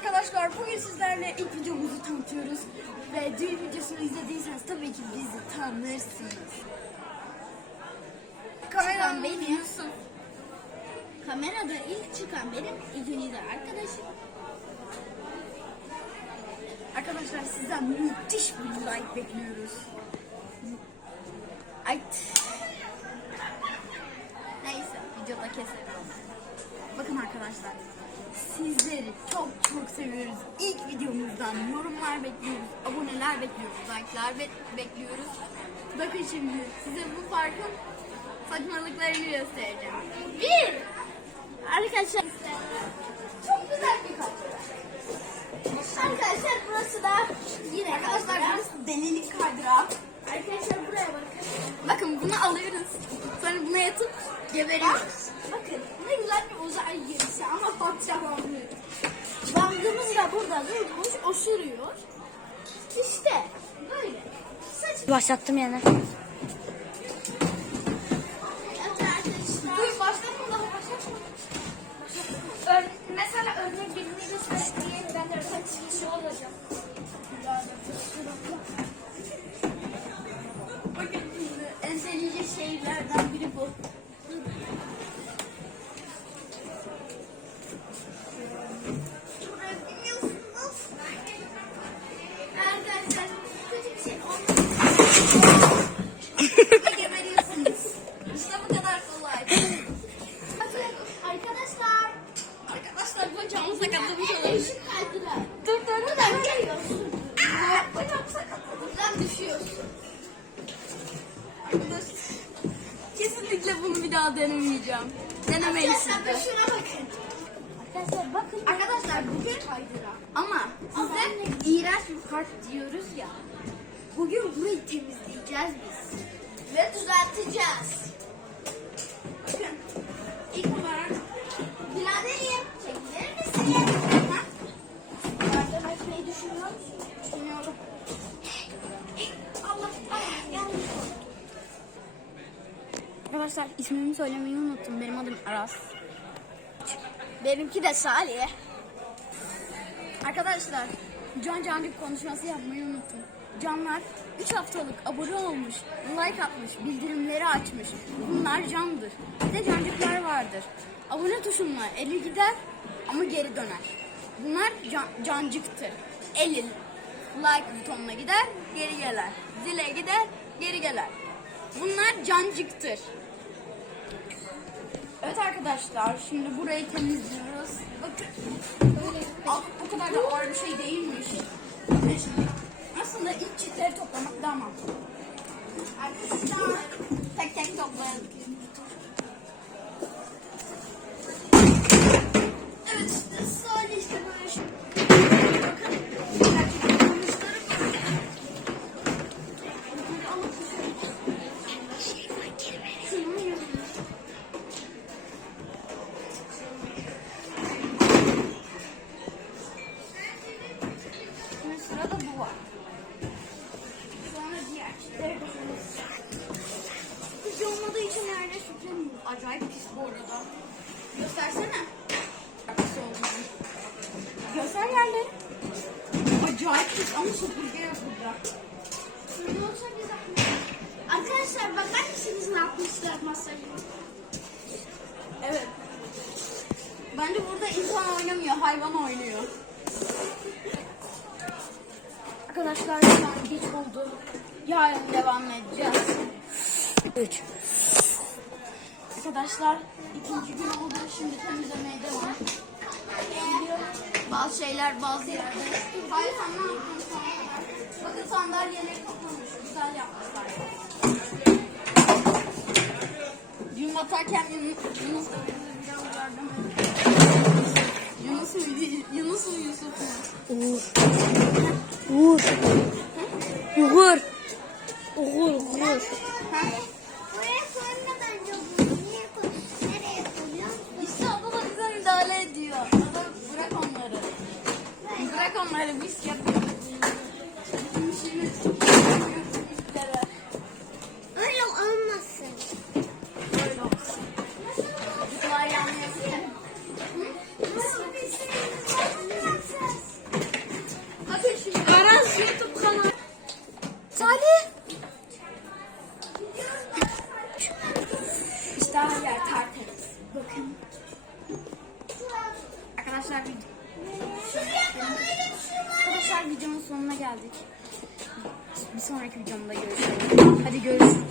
arkadaşlar bugün sizlerle ilk videomuzu tanıtıyoruz. Ve düğün videosunu izlediyseniz tabii ki bizi tanırsınız. Kameram benim Yusuf. Kamerada ilk çıkan benim ikiniz de arkadaşım. Arkadaşlar sizden müthiş bir like bekliyoruz. Ay. Neyse videoda keselim. Bakın arkadaşlar sizleri çok çok seviyoruz. İlk videomuzdan yorumlar bekliyoruz, aboneler bekliyoruz, like'lar be- bekliyoruz. Bakın şimdi size bu farkın saçmalıklarını göstereceğim. Bir. Arkadaşlar. Çok güzel bir kaçırı. Arkadaşlar burası da yine Arkadaşlar kaydırak. burası delilik kaydırağı. Arkadaşlar buraya bakın. Bakın bunu alıyoruz. Sonra buna yatıp geberiyoruz. Bakın ne güzel bir uzay gemisi ama parçalanmıyor. Bandımız da burada durmuş osuruyor. İşte böyle. Saç Başlattım yani. Evet arkadaşlar. Dur başlatma daha başlatma. Ör- mesela örnek birini göstereyim. Ben de kaç kişi olacağım. Şimdi en sevdiğim şeylerden biri bu. Arkadaşlar. Kesinlikle bunu bir daha denemeyeceğim. Denemeyin siz Arkadaşlar de. şuna bakın. Arkadaşlar bakın. Arkadaşlar bugün ama size iğrenç bir park diyoruz ya. Bugün burayı temizleyeceğiz biz. Ve düzelteceğiz. Arkadaşlar ismimi söylemeyi unuttum. Benim adım Aras. Benimki de Salih. Arkadaşlar Can Cancık konuşması yapmayı unuttum. Canlar 3 haftalık abone olmuş, like atmış, bildirimleri açmış. Bunlar candır. Bir de cancıklar vardır. Abone tuşuna eli gider ama geri döner. Bunlar can, cancıktır. Eli like butonuna gider, geri gelir. Zile gider, geri gelir. Bunlar cancıktır. Evet arkadaşlar şimdi burayı temizliyoruz. Bakın. Alt o kadar da ağır bir şey değilmiş. Bu var. Sonra diğer çitleri koyuyoruz. Süpürge olmadığı için yerde süpüremiyoruz. Acayip pis bu arada. Göstersene. Göster yerleri. Acayip pis ama süpürge yok burada. Şöyle olsa güzel. Arkadaşlar bakar mısınız ne yapmışlar masajı? Evet. Bence burada insan oynamıyor, hayvan oynuyor. Arkadaşlar geç oldu. Yarın devam edeceğiz. 3. Arkadaşlar ikinci gün oldu. Şimdi temizlemeye devam. Bazı şeyler bazı yerde. Hayır sana? Bakın sandalyeleri toplamış. Güzel yapmışlar. Batarken Yunus, Yunus da bize biraz yardım etti. Muydu? Yunus mu Yusuf mu? Uğur. Uğur. Uğur. Uğur. Uğur. Buraya Arkadaşlar videonun sonuna geldik. Bir sonraki videomda görüşürüz. Hadi görüşürüz.